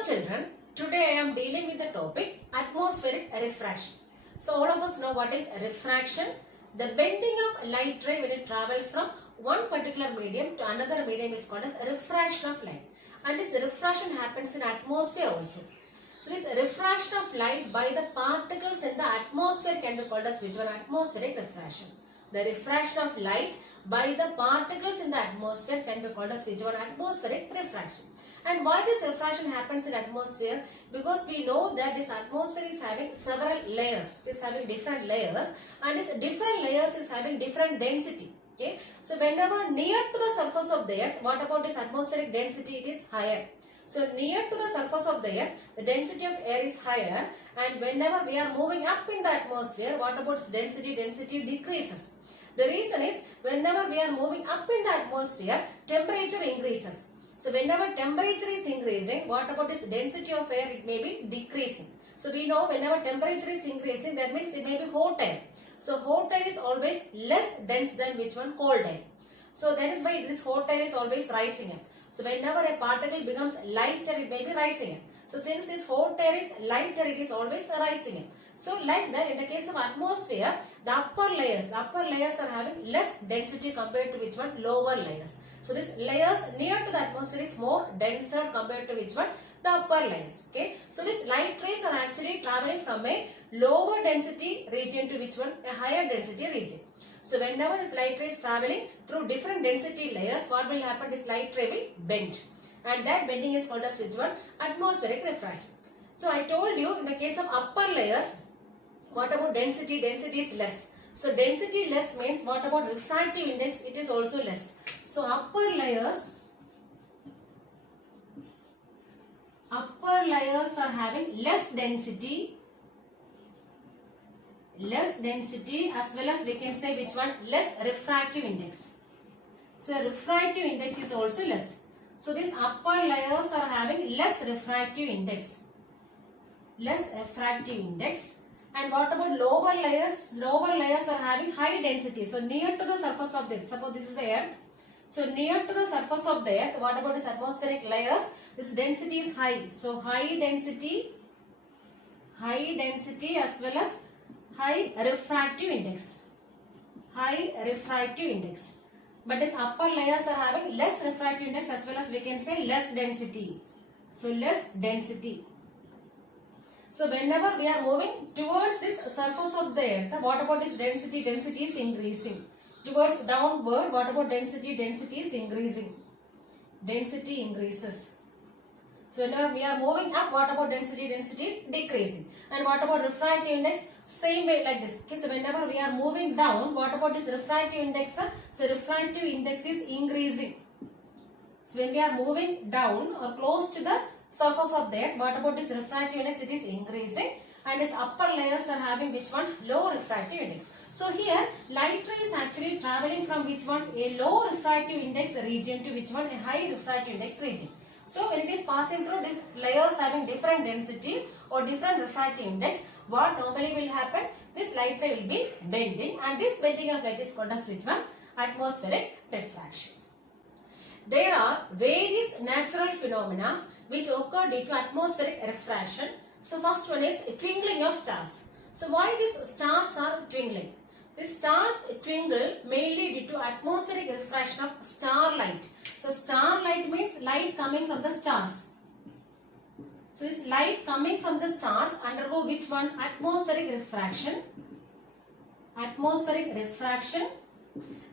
Hello children, today I am dealing with the topic atmospheric refraction. So all of us know what is refraction. The bending of light ray when it travels from one particular medium to another medium is called as refraction of light. And this refraction happens in atmosphere also. So this refraction of light by the particles in the atmosphere can be called as which one? Atmospheric refraction. The refraction of light by the particles in the atmosphere can be called as which one? Atmospheric refraction. And why this refraction happens in atmosphere? Because we know that this atmosphere is having several layers. It is having different layers, and this different layers is having different density. Okay. So whenever near to the surface of the earth, what about this atmospheric density? It is higher. So near to the surface of the earth, the density of air is higher, and whenever we are moving up in the atmosphere, what about its density? Density decreases. The reason is whenever we are moving up in the atmosphere, temperature increases. So whenever temperature is increasing, what about this density of air? It may be decreasing. So we know whenever temperature is increasing, that means it may be hot air. So hot air is always less dense than which one? Cold air. So that is why this hot air is always rising up. So whenever a particle becomes lighter, it may be rising up. So since this hot air is lighter, it is always rising up. So like that, in the case of atmosphere, the upper layers are having less density compared to which one? Lower layers. So this layers near to the atmosphere is more denser compared to which one? The upper layers. Okay. So these light rays are actually traveling from a lower density region to which one? A higher density region. So whenever this light ray is traveling through different density layers, what will happen? This light ray will bend. And that bending is called as which one? Atmospheric refraction. So I told you in the case of upper layers, what about density? Density is less. So density less means what about refractive index? It is also less. So upper layers are having less density as well as we can say which one? Less refractive index. So refractive index is also less. So these upper layers are having less refractive index. And what about lower layers? Lower layers are having high density. So near to the surface of this, suppose this is the earth. So near to the surface of the earth, what about this atmospheric layers? This density is high. So high density as well as high refractive index. But this upper layers are having less refractive index as well as we can say less density. So less density. So whenever we are moving towards this surface of the earth, what about this density? Density is increasing. Towards downward, what about density? Density is increasing. Density increases. So whenever we are moving up, what about density? Density is decreasing. And what about refractive index? Same way like this. Okay, so whenever we are moving down, what about this refractive index? So refractive index is increasing. So when we are moving down or close to the surface of the earth, what about this refractive index? It is increasing. And its upper layers are having which one? Low refractive index. So here light ray is actually traveling from which one? A low refractive index region to which one? A high refractive index region. So when it is passing through these layers having different density or different refractive index, what normally will happen? This light ray will be bending, and this bending of light is called as which one? Atmospheric refraction. There are various natural phenomena which occur due to atmospheric refraction. So first one is twinkling of stars. So why these stars are twinkling? The stars twinkle mainly due to atmospheric refraction of starlight. So starlight means light coming from the stars. So this light coming from the stars undergo which one? Atmospheric refraction.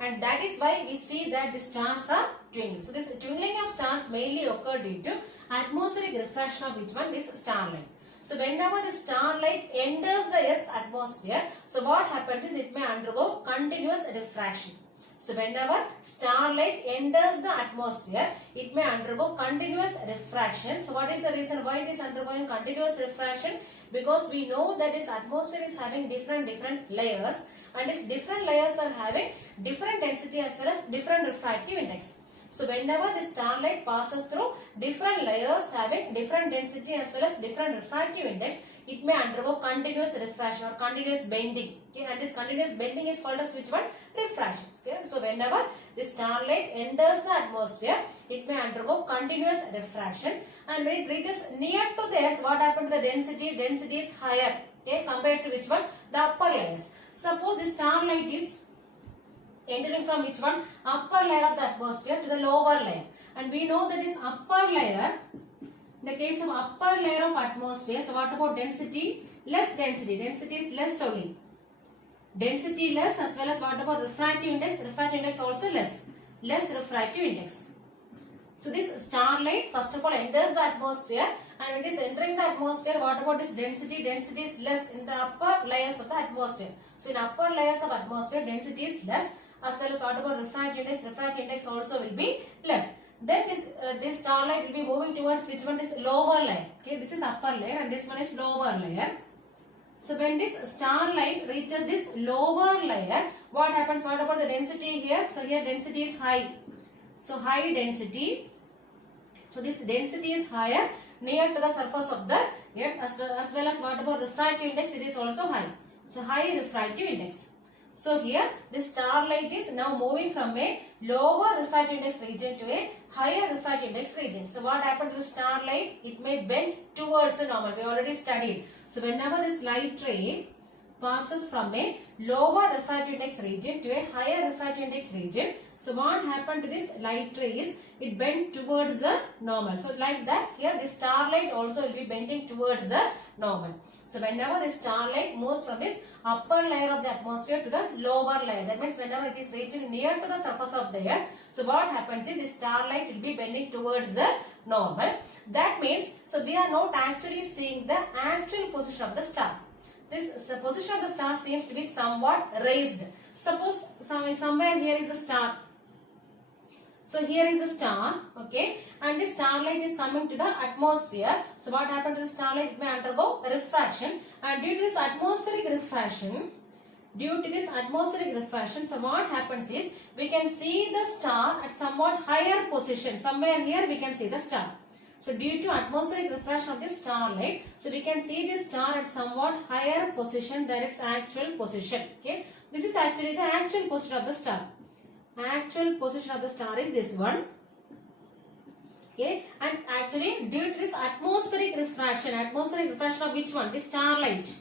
And that is why we see that the stars are twinkling. So this twinkling of stars mainly occur due to atmospheric refraction of which one? This starlight. So whenever the starlight enters the Earth's atmosphere, so what happens is it may undergo continuous refraction. So whenever starlight enters the atmosphere, it may undergo continuous refraction. So what is the reason why it is undergoing continuous refraction? Because we know that this atmosphere is having different layers, and its different layers are having different density as well as different refractive index. So whenever the starlight passes through different layers having different density as well as different refractive index, it may undergo continuous refraction or continuous bending. Okay, and this continuous bending is called as which one? Refraction. Okay, so whenever the starlight enters the atmosphere, it may undergo continuous refraction, and when it reaches near to the earth, what happens to the density? Density is higher, okay, compared to which one? The upper layers. Suppose the starlight is entering from which one? Upper layer of the atmosphere to the lower layer, and we know that this upper layer, in the case of upper layer of atmosphere, so what about density? Less density. Density is less only. Density less, as well as what about refractive index? Refractive index also less. Less refractive index. So this starlight first of all enters the atmosphere, and when it is entering the atmosphere, what about this density? Density is less in the upper layers of the atmosphere. So in upper layers of atmosphere, density is less, as well as what about refractive index? Refractive index also will be less. Then this starlight will be moving towards which one? Is lower layer. Okay, this is upper layer and this one is lower layer. So when this starlight reaches this lower layer, what happens? What about the density here? So here density is high. So high density. So this density is higher near to the surface of the earth, as well as what about refractive index? It is also high. So high refractive index. So here this starlight is now moving from a lower refractive index region to a higher refractive index region. So what happened to the starlight? It may bend towards the normal. We already studied. So whenever this light ray passes from a lower refractive index region to a higher refractive index region, so what happened to this light ray is it bent towards the normal. So like that, here the starlight also will be bending towards the normal. So whenever the starlight moves from this upper layer of the atmosphere to the lower layer, that means whenever it is reaching near to the surface of the earth, so what happens is the starlight will be bending towards the normal. That means, so we are not actually seeing the actual position of the star. This position of the star seems to be somewhat raised. Suppose somewhere here is the star. So here is the star, okay, and this starlight is coming to the atmosphere. So what happened to the starlight? It may undergo refraction, and due to this atmospheric refraction, so what happens is we can see the star at somewhat higher position. Somewhere here we can see the star. So due to atmospheric refraction of this starlight, so we can see this star at somewhat higher position than its actual position. Okay, this is actually the actual position of the star. Actual position of the star is this one. Okay, and actually due to this atmospheric refraction of which one? The starlight.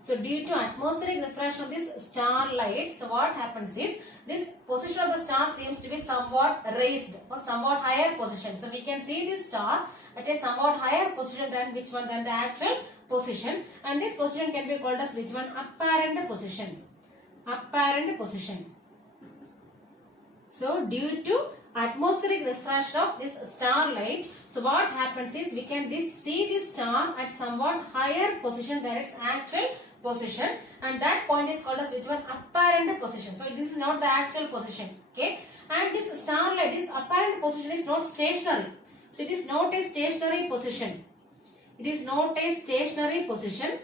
So due to atmospheric refraction of this starlight, so what happens is this position of the star seems to be somewhat raised or somewhat higher position. So we can see this star at a somewhat higher position than which one? Than the actual position, and this position can be called as which one? Apparent position. Apparent position. So due to atmospheric refraction of this starlight, so what happens is we can see this star at somewhat higher position than its actual position, and that point is called as which one? Apparent position. So this is not the actual position. Okay, and this starlight, this apparent position is not stationary. So it is not a stationary position. It is not a stationary position.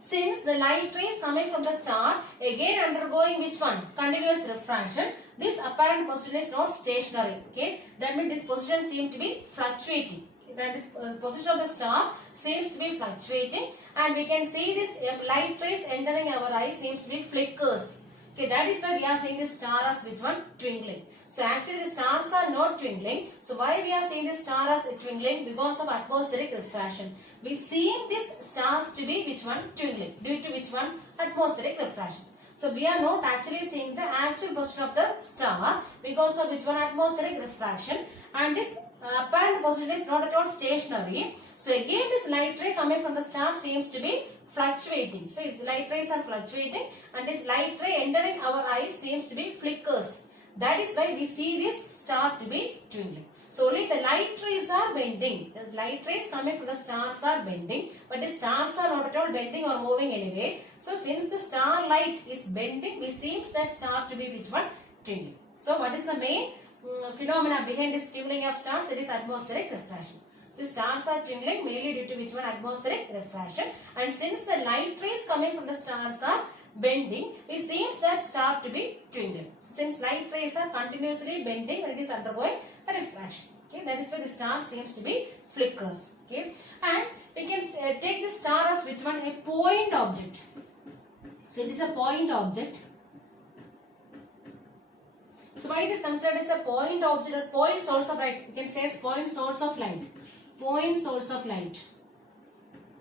Since the light rays coming from the star again undergoing which one? Continuous refraction. This apparent position is not stationary. Okay, that means this position seems to be fluctuating. That is position of the star seems to be fluctuating, and we can see this light rays entering our eye seems to be flickers. Okay, that is why we are seeing this star as which one? Twinkling. So actually the stars are not twinkling. So why we are seeing this star as twinkling? Because of atmospheric refraction. We see these stars to be which one? Twinkling. Due to which one? Atmospheric refraction. So we are not actually seeing the actual position of the star because of which one? Atmospheric refraction, and this apparent position is not at all stationary. So again this light ray coming from the star seems to be fluctuating. So light rays are fluctuating, and this light ray entering our eyes seems to be flickers. That is why we see this star to be twinkling. So only the light rays are bending. The light rays coming from the stars are bending, but the stars are not at all bending or moving anyway. So since the star light is bending, we seems that star to be which one? Twinkling. So what is the main phenomena behind this twinkling of stars? It is atmospheric refraction. So the stars are twinkling mainly due to which one? Atmospheric refraction. And since the light rays coming from the stars are bending, it seems that star to be twinkling. since light rays are continuously bending and it is undergoing a refraction. Okay, that is why the star seems to be flickers. Okay, and we can take the star as which one? A point object. So it is a point object. So why it is considered as a point object or point source of light? We can say as point source of light. Point source of light.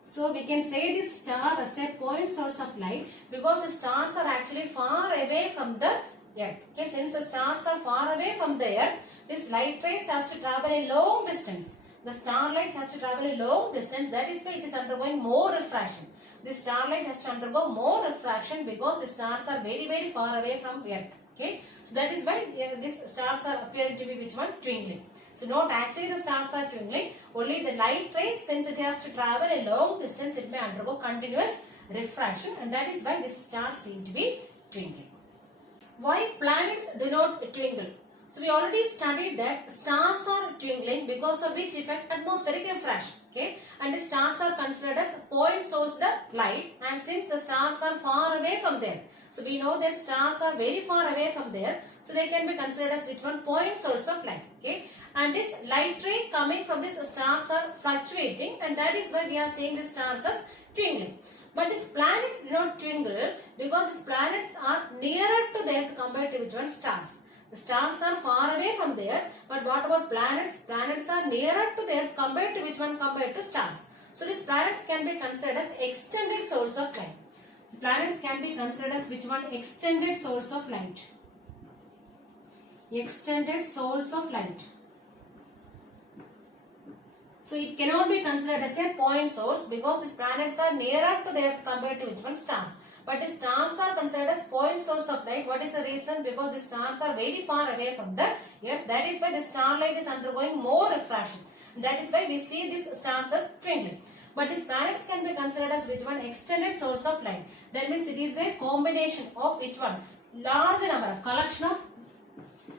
So we can say this star as a point source of light because the stars are actually far away from the earth. Okay, since the stars are far away from the earth, this light rays has to travel a long distance. The starlight has to travel a long distance. That is why it is undergoing more refraction. The starlight has to undergo more refraction because the stars are very, very far away from earth. Okay, so that is why these stars are appearing to be which one? Twinkling. So not actually the stars are twinkling, only the light rays, since it has to travel a long distance, it may undergo continuous refraction, and that is why these stars seem to be twinkling. Why planets do not twinkle? So we already studied that stars are twinkling because of which effect? Atmospheric refraction. Okay, and the stars are considered as point source of light, and since the stars are far away from there, so we know that stars are very far away from there, so they can be considered as which one? Point source of light. Okay, and this light ray coming from these stars are fluctuating, and that is why we are seeing the stars as twinkling. But these planets do not twinkle because these planets are nearer to the earth compared to which one? Stars. The stars are far away from there, but what about planets? Planets are nearer to the earth compared to which one? Compared to stars. So these planets can be considered as extended source of light. Planets can be considered as which one? Extended source of light. Extended source of light. So it cannot be considered as a point source because these planets are nearer to the earth compared to which one? Stars. But the stars are considered as point source of light. What is the reason? Because the stars are very far away from the earth. That is why the starlight is undergoing more refraction. That is why we see these stars as twinkling. But these planets can be considered as which one? Extended source of light. That means it is a combination of which one? Large number of collection of.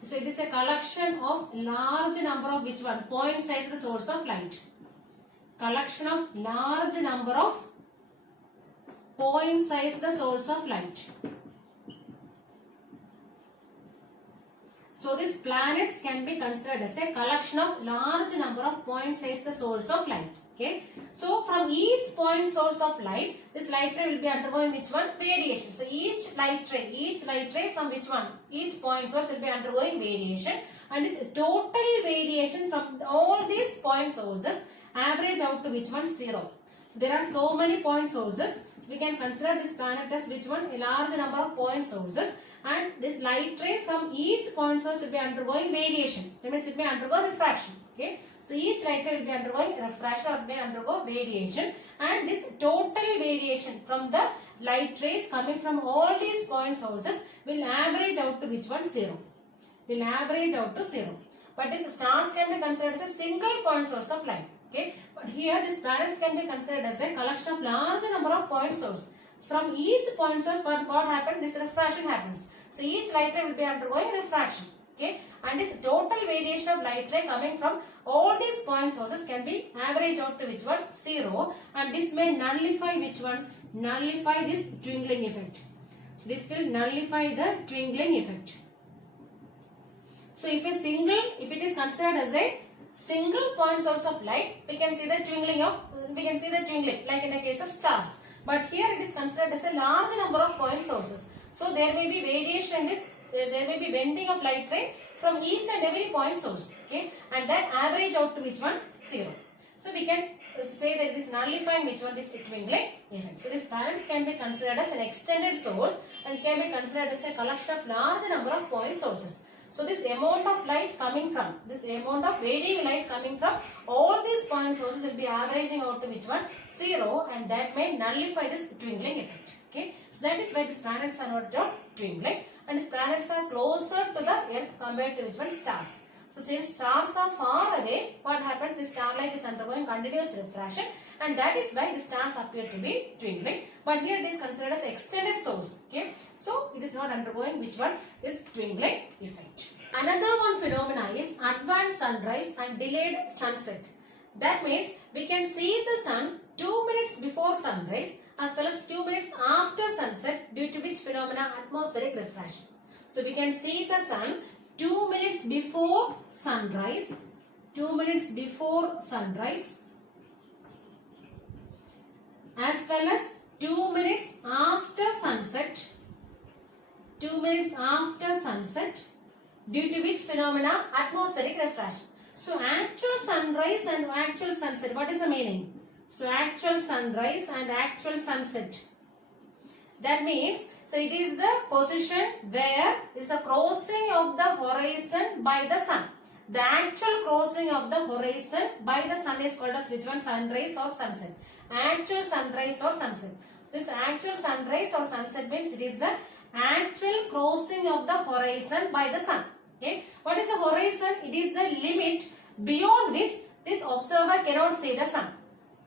So it is a collection of large number of which one? Point sized source of light. Collection of large number of point sized source of light. So these planets can be considered as a collection of large number of point sized source of light. Okay. So from each point source of light, this light ray will be undergoing which one? Variation. So each light ray from which one? Each point source will be undergoing variation, and this total variation from all these point sources average out to which one? 0. So there are so many point sources. So we can consider this planet as which one? A large number of point sources, and this light ray from each point source will be undergoing variation. That means it may undergo refraction. Okay. So each light ray will be undergoing refraction or may undergo variation, and this total variation from the light rays coming from all these point sources will average out to which one? 0. Will average out to 0. But these stars can be considered as a single point source of light. Okay, but here these planets can be considered as a collection of large number of point sources. From each point source, what happens? This refraction happens. So each light ray will be undergoing refraction. Okay, and this total variation of light ray coming from all these point sources can be average out to which one? 0, and this may nullify which one? Nullify this twinkling effect. So this will nullify the twinkling effect. So if it is considered as a single point source of light, we can see the twinkling like in the case of stars. But here it is considered as a large number of point sources. So there may be variation in this, there may be bending of light ray from each and every point source. Okay, and that average out to which one? 0. So we can say that it is nullifying which one? Is twinkling effect. So these planets can be considered as an extended source, and can be considered as a collection of large number of point sources. So this amount of light coming from, this amount of varying light coming from all these point sources will be averaging out to which one? 0, and that may nullify this twinkling effect. Okay, so that is why these planets are not twinkling, and these planets are closer to the earth compared to which one? Stars. So since stars are far away, what happens? The starlight is undergoing continuous refraction, and that is why the stars appear to be twinkling. But here it is considered as extended source. Okay, so it is not undergoing which one? Is twinkling effect. Another one phenomena is advanced sunrise and delayed sunset. That means we can see the sun 2 minutes before sunrise as well as 2 minutes after sunset, due to which phenomena? Atmospheric refraction. So we can see the sun 2 minutes before sunrise, 2 minutes before sunrise, as well as 2 minutes after sunset, 2 minutes after sunset, due to which phenomena? Atmospheric refraction. So actual sunrise and actual sunset, what is the meaning? So actual sunrise and actual sunset. That means, so it is the position where is the crossing of the horizon by the sun. The actual crossing of the horizon by the sun is called as which one? Sunrise or sunset. Actual sunrise or sunset. This actual sunrise or sunset means it is the actual crossing of the horizon by the sun. Okay. What is the horizon? It is the limit beyond which this observer cannot see the sun.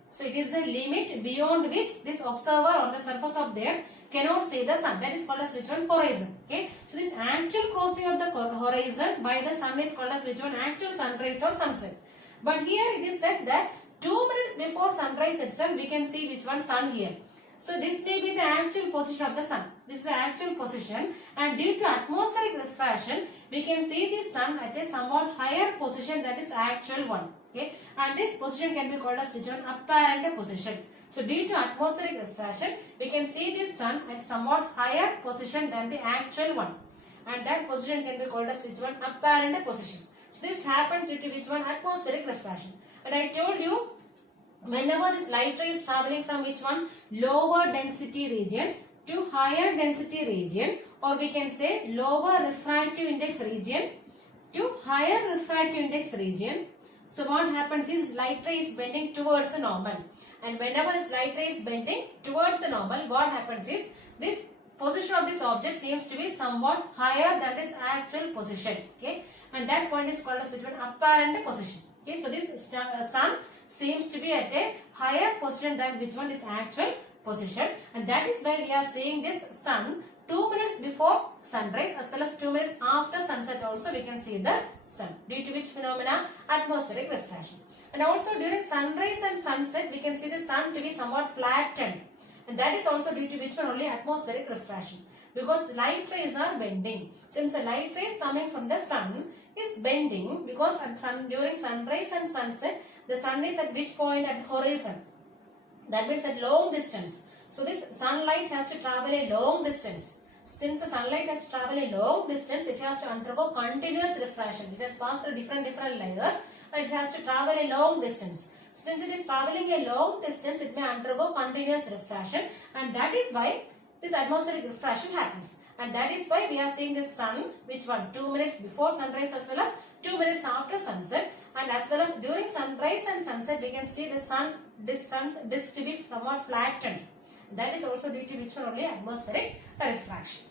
So it is the limit beyond which this observer on the surface of there cannot see the sun. That is called as which one? Horizon. Okay. So this actual crossing of the horizon by the sun is called as which one? Actual sunrise or sunset. But here it is said that 2 minutes before sunrise itself we can see which one? Sun here. So this may be the actual position of the sun. This is the actual position, and due to atmospheric refraction we can see the sun at a somewhat higher position, that is actual one. Okay, and this position can be called as which one? Apparent position. So due to atmospheric refraction we can see the sun at somewhat higher position than the actual one, and that position can be called as which one? Apparent position. So this happens due to which one? Atmospheric refraction. And I told you, whenever this light ray is traveling from which one? Lower density region to higher density region, or we can say lower refractive index region to higher refractive index region. So what happens is light ray is bending towards the normal, and whenever this light ray is bending towards the normal, what happens is this position of this object seems to be somewhat higher than this actual position. Okay, and that point is called as which one? Apparent position. Okay, so this sun seems to be at a higher position than which one is actual position, and that is why we are seeing this sun 2 minutes before sunrise as well as 2 minutes after sunset also we can see the sun, due to which phenomena? Atmospheric refraction. And also during sunrise and sunset we can see the sun to be somewhat flattened, and that is also due to which one? Only atmospheric refraction, because light rays are bending. Since the light rays coming from the sun is bending, because at during sunrise and sunset the sun is at which point? At horizon. That means at long distance. So this sunlight has to travel a long distance. Since the sunlight has to travel a long distance, it has to undergo continuous refraction. It has passed through different layers, and it has to travel a long distance. So since it is traveling a long distance, it may undergo continuous refraction, and that is why this atmospheric refraction happens. And that is why we are seeing the sun, which one? 2 minutes before sunrise as well as 2 minutes after sunset, and as well as during sunrise and sunset we can see the sun's disk to be somewhat flattened. That is also due to which one? Only atmospheric refraction.